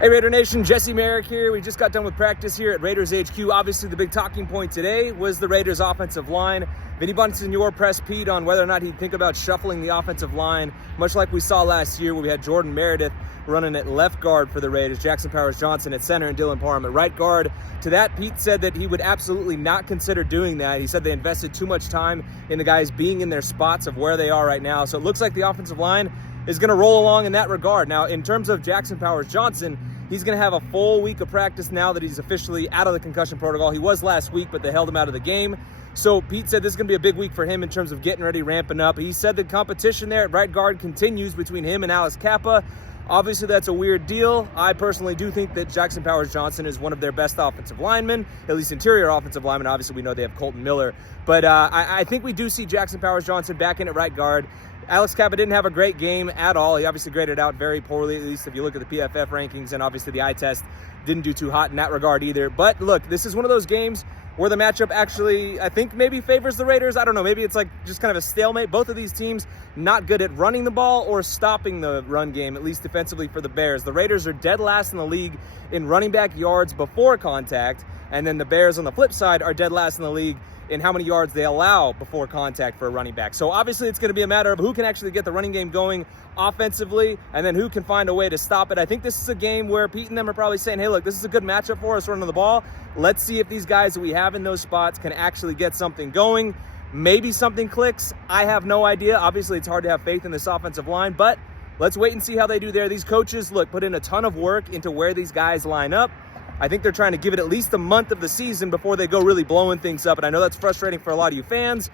Hey Raider Nation, Jesse Merrick here. We just got done with practice here at Raiders HQ. Obviously the big talking point today was the Raiders offensive line. Vinny Bonsignore pressed Pete on whether or not he'd think about shuffling the offensive line, much like we saw last year where we had Jordan Meredith running at left guard for the Raiders, Jackson Powers-Johnson at center, and Dylan Parham at right guard. To that, Pete said that he would absolutely not consider doing that. He said they invested too much time in the guys being in their spots of where they are right now. So it looks like the offensive line is going to roll along in that regard. Now, in terms of Jackson Powers-Johnson, he's going to have a full week of practice now that he's officially out of the concussion protocol. He was last week, but they held him out of the game. So Pete said this is going to be a big week for him in terms of getting ready, ramping up. He said the competition there at right guard continues between him and Alex Kappa. Obviously, that's a weird deal. I personally do think that Jackson Powers-Johnson is one of their best offensive linemen, at least interior offensive linemen. Obviously, we know they have Colton Miller. But I think we do see Jackson Powers-Johnson back in at right guard. Alex Kappa didn't have a great game at all. He obviously graded out very poorly, at least if you look at the PFF rankings, and obviously the eye test didn't do too hot in that regard either. But look, this is one of those games where the matchup actually, I think, maybe favors the Raiders. I don't know. Maybe it's like just kind of a stalemate. Both of these teams not good at running the ball or stopping the run game, at least defensively for the Bears. The Raiders are dead last in the league in running back yards before contact, and then the Bears on the flip side are dead last in the league in how many yards they allow before contact for a running back. So obviously it's going to be a matter of who can actually get the running game going offensively and then who can find a way to stop it. I think this is a game where Pete and them are probably saying, hey, look, this is a good matchup for us running the ball. Let's see if these guys that we have in those spots can actually get something going. Maybe something clicks. I have no idea. Obviously it's hard to have faith in this offensive line, but let's wait and see how they do there. These coaches, look, put in a ton of work into where these guys line up. I think they're trying to give it at least a month of the season before they go really blowing things up. And I know that's frustrating for a lot of you fans,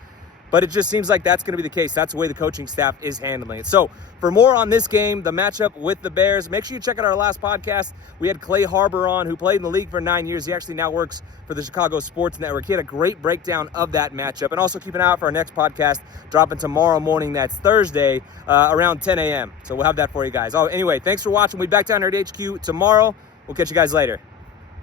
but it just seems like that's going to be the case. That's the way the coaching staff is handling it. So for more on this game, the matchup with the Bears, make sure you check out our last podcast. We had Clay Harbor on, who played in the league for 9 years. He actually now works for the Chicago Sports Network. He had a great breakdown of that matchup. And also keep an eye out for our next podcast dropping tomorrow morning. That's Thursday around 10 a.m. So we'll have that for you guys. Oh, anyway, thanks for watching. We'll be back down here at HQ tomorrow. We'll catch you guys later.